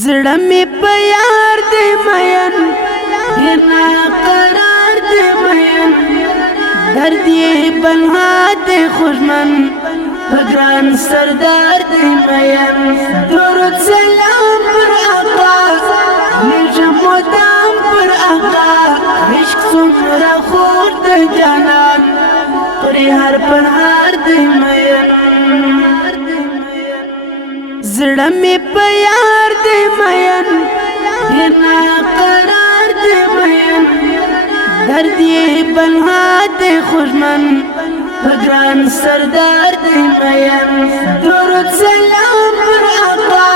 زړه می په یار دې مین نا قرار دې مین درد یې بلها دې خوشمن پګران سردار دې مین درود سلام پر آقا نجم مدام پر آقا عشق څومره خور دې جانان پر هر پنهار دې مین زړه می په یار دې مین نا قرار دې مین درد یې بلها دې خوشمن پګران سردار دې مین درود سلام پر آقا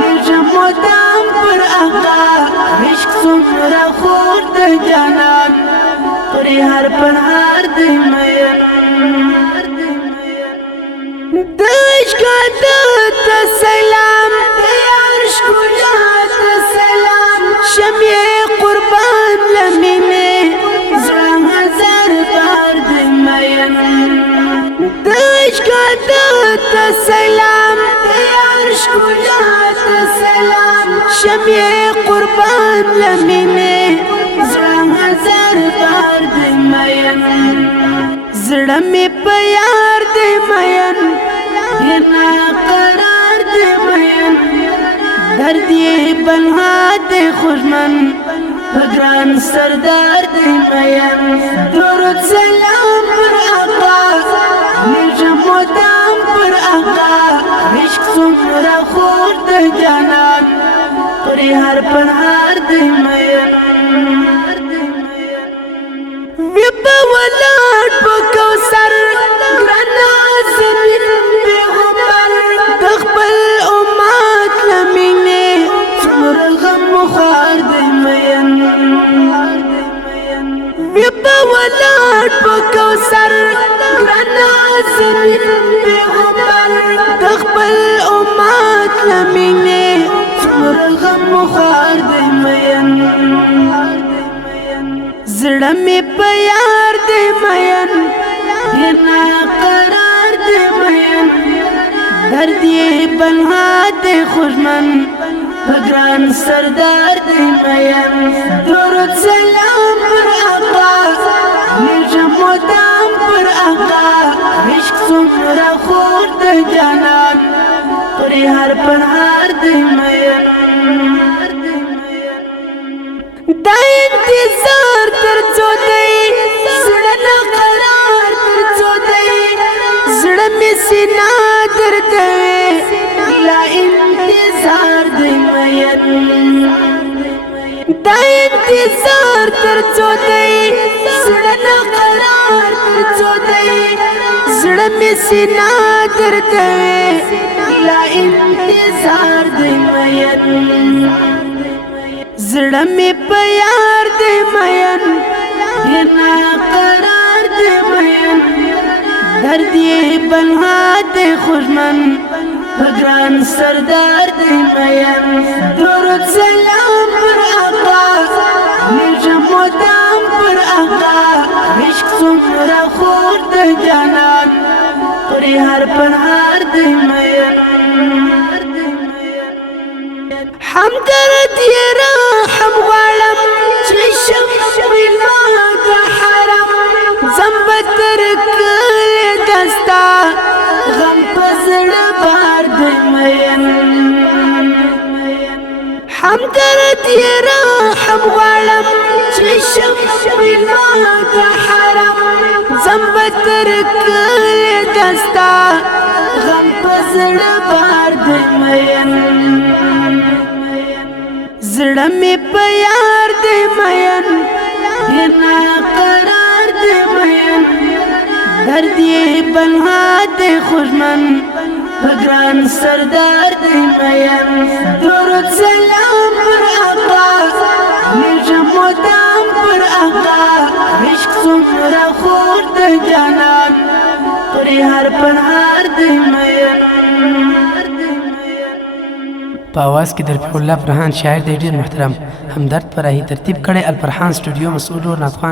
نجم مدام پر آقا عشق څومره خور دې جانان پر هر پنهار دې مین دشکات سلام یار شکولا سلام شمع قربان لمینه زړه هزار بار دې مین دشکات سلام یار شکولا سلام شمع قربان لمینه زړه هزار بار دې مین زړه می په یار دې مین نا قرار دې مین درد یې بلها دې خوشمن پګران سردار دې مین درود سلام پر آقا نجم مدام پر آقا عشق څومره خور دې جانان پر هر پنهار دې مین وی په ولاړ په کوثر ګرنا زمین پیغمبر د خپل امت لمینه څومره غم خوار دې مین وی په ولاړ په کوثر ګرنا زمین پیغمبر د خپل امت لمینه څومره غم خوار دې مین زړه می په یار دې مین نا قرار دې مین درد یې بلها دې خوشمن پګران سردار دې مین درود سلام پر آقا نجم مدام پر آقا عشق څومره خور دې جانان پر هر پنهار دې مین دا انتظار تر څو دی زړه نه قرار تر څو دی زړه می سینا درد لا انتظار دی مین دا انتظار تر څو دی زړه نه قرار تر څو دی زړه می سینا درد لا انتظار دی مین زړه می په یار دې مین نا قرار دې مین درد یې بلها دې خوشمن پګران سردار دې مین درود سلام پر آقا نجم مدام پر آقا عشق څومره خور دې جانان پر هر پنهار دې مین همدرد یې رحم غواړم چې شم ما د حرم ځم به تر کلي دستا غم په زړه بار دې مین همدرد یې رحم غواړم چې شم ما د حرم ځم به تر کلي دستا غم په زړه بار دې مین زړه می په یار دې مین نا قرار دې مین درد یې بلها دې خوشمن پګران سردار دې مین درود سلام پر آقا نجم مدام پر آقا عشق څومره خور دې جانان پر هر پنهار دې مین په आवाज کې درفع الله فرحان شاعر دی ډیر محترم همدرد فرحي ترتیب کړي الفرحان سټوډیو مسؤل ناتخوان